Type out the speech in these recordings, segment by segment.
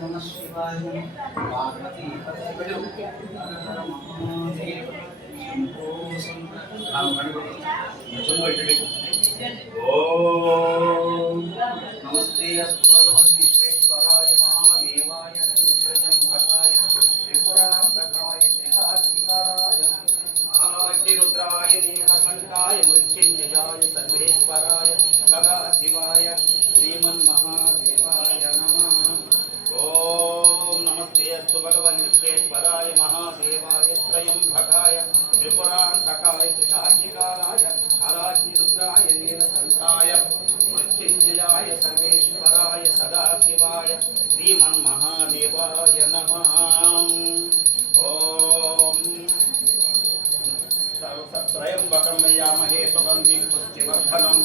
नमः शिवाय पार्वती ओम नमस्ते अस्तु भगवन् विश्वेश्वराय महादेवाय त्र्यंबकाय त्रिपुरान्तकाय त्रिकार्तिकाय रुद्राय नीलकण्ठाय मृत्युञ्जयाय सर्वेश्वराय सदाशिवाय श्रीमन्महादेवाय नमः। ओम नमस्ते अस्तु भगवन् विश्वेश्वराय महादेवाय त्र्यंबकाय त्रिपुरान्तकाय त्रिकार्तिकाय रुद्राय नीलकण्ठाय मृत्युञ्जयाय सर्वेश्वराय सदाशिवाय श्रीमन्महादेवाय नमः। ओम त्रयंबकं यामहे सुगन्धिं पुष्टिवर्धनम्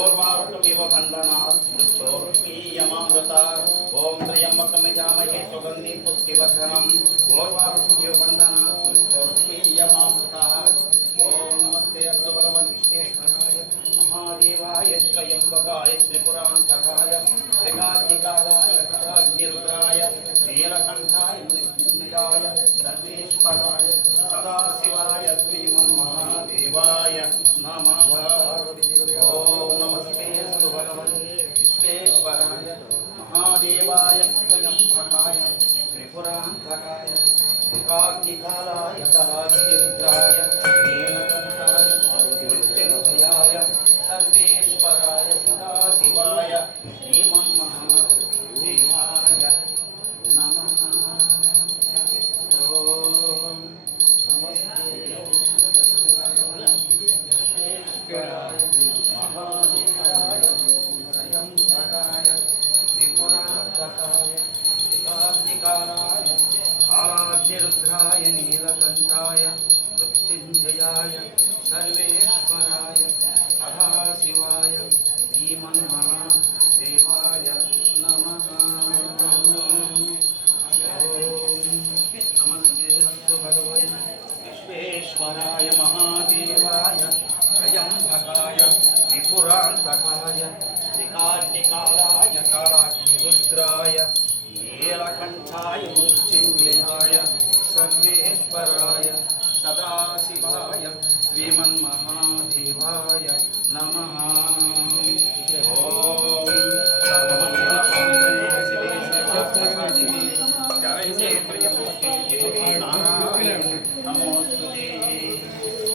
ओर्वारुकमिव बन्धनात् मृत्योर्मुक्षीयमामृतात्। ॐ त्र्यंबकं यामहे सुगन्धिं पुष्टिवर्धनम् ओर्वारुकमिव बन्धनात् मृत्योर्मुक्षीयमामृतात्। ॐ नमस्ते अस्तु भगवन् विश्वेश्वराय महादेवाय त्र्यंबकाय त्रिपुरान्तकाय त्रिकार्तिकाय रुद्राय नीलकण्ठाय मृत्युञ्जयाय सर्वेश्वराय सदाशिवाय श्रीमन्महादेवाय नमः। ओम नमस्ते अस्तु भगवन् विश्वेश्वराय महादेवाय त्र्यंबकाय त्रिपुरान्तकाय त्रिकार्तिकाय रुद्राय नीलकण्ठाय मृत्युञ्जयाय सर्वेश्वराय सदाशिवाय श्रीमन्महादेवाय नमः। ओम नमस्ते महादेवाय त्र्यंबकाय त्रिपुरान्तकाय त्रिकार्तिकाय रुद्राय नीलकण्ठाय मृत्युञ्जयाय सर्वेश्वराय सदाशिवाय श्रीमन्महादेवाय नमः। नमस्ते अस्तु भगवन् विश्वेश्वराय महादेवाय त्र्यंबकाय त्रिपुरान्तकाय त्रिकार्तिकाय रुद्राय नीलकण्ठाय मृत्युञ्जयाय सर्वेश्वराय सदाशिवाय